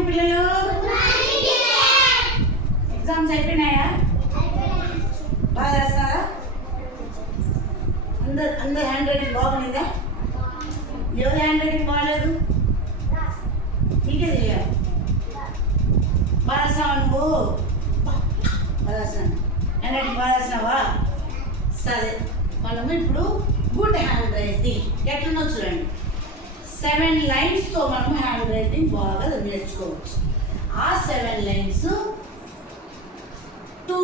Morning పిల్లలు. Exams అయిపోయినాయా? బాగా చేస్తున్నారా? అందరు హ్యాండ్ రైటింగ్ బాగుందా? ఎవరి హ్యాండ్ రైటింగ్ బాగాలేదు? నీకే తెలియాలి. బాగా రాసినావా నువ్వు? బాగా రాసినాను. హ్యాండ్ రైటింగ్ బాగా రాసినావా? సరే, మనము ఇప్పుడు గుడ్ హ్యాండ్ రైటింగ్ ఎట్లనో చూడండి. 7 లైన్స్తో మనము హ్యాండ్ రైటింగ్ బాగా నేర్చుకోవచ్చు. ఆ 7 లైన్స్ 2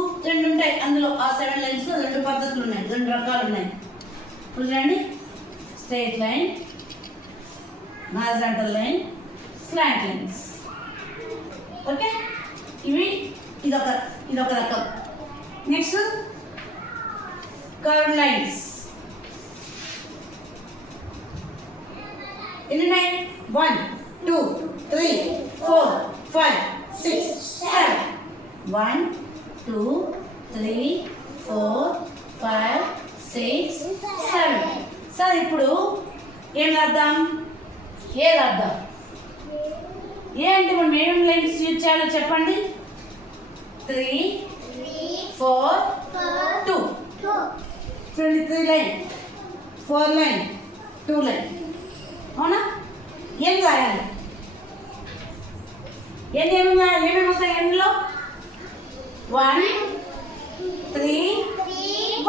ఉంటాయి. అందులో ఆ 7 లైన్స్లో 2 పద్ధతులు ఉన్నాయి, 2 రకాలు ఉన్నాయి. చూడండి, straight line, horizontal line, slant lines. Okay, ఇదొక రకం. Next curved lines. ఎన్ని ఉన్నాయి? 1 2 3 4 5 6 7. 1 2 3 4 5 6 7. సరే, ఇప్పుడు ఏం రాద్దాం? ఏ రాద్దాం? ఏంటి మనం ఏమేమి లైన్స్ యూజ్ చేయాలో చెప్పండి. 3 4 2. 3 లైన్, 4 లైన్, 2 లైన్. అవునా? ఏం రాయాలి? ఏమేమి వస్తాయి ఎన్నిలో? 1 3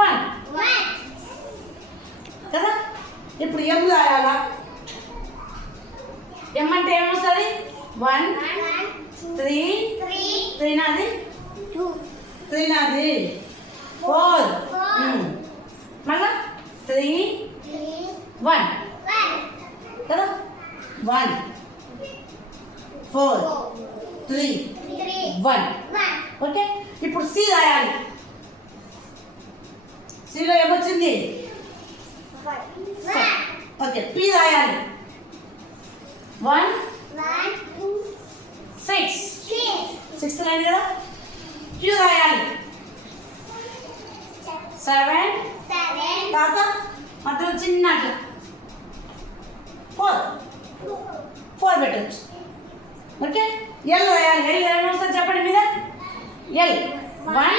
1 కదా. ఇప్పుడు ఎం రాయాలా? ఎం అంటే ఏమొస్తుంది? 1 3 3 నాది, 3 నాది, 4 మళ్ళా 3 1 కదా. 1 4 3 1. ఓకే, ఇప్పుడు సి రాయాలి. సిలో ఏమొచ్చింది? ఓకే, పి రాయాలి. 1 6 లైన్ కదా. క్యూ రాయాలి. 7 తర్వాత మధ్యలో చిన్న 4 పెట్టచ్చు. ఓకే, ఎల్ రాయాలి. ఎల్ ఏమొస్తుంది చెప్పండి మీద? ఎల్ 1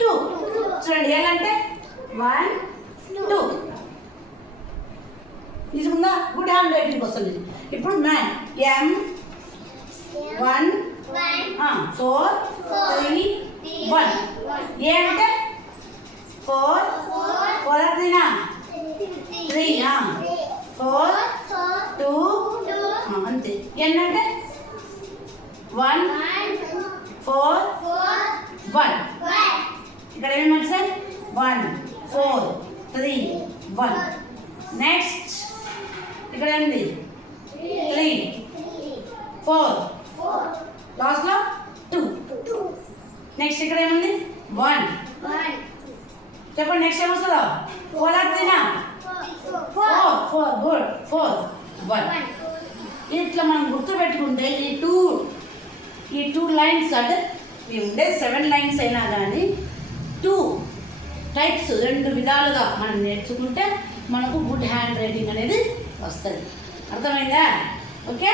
2. చూడండి, ఎల్ అంటే 1 2. ఇది ఉందా? గుడ్ హ్యాండ్ రైటింగ్ వస్తుంది. ఇప్పుడు 9 ఎం 1 4 3 1. ఏ అంటే 4 4 3 4 2 అంతే. ఎన్ అంటే 1 4 1. ఇక్కడ ఏమేమి వచ్చాయి? 1 4 3 1. నెక్స్ట్ ఇక్కడ ఏంది? 3 4 లాస్ట్లో 2. నెక్స్ట్ ఇక్కడ ఏముంది? 1. చెప్పండి, నెక్స్ట్ ఏమొస్తుందో? 4 4 గుడ్ 4 1. ఇట్లా మనం గుర్తుపెట్టుకుంటే ఈ టూ లైన్స్ అంటే ఉండే 7 లైన్స్ అయినా కానీ 2 టైప్స్ 2 విధాలుగా మనం నేర్చుకుంటే మనకు గుడ్ హ్యాండ్ రైటింగ్ అనేది వస్తుంది. అర్థమైందా? ఓకే.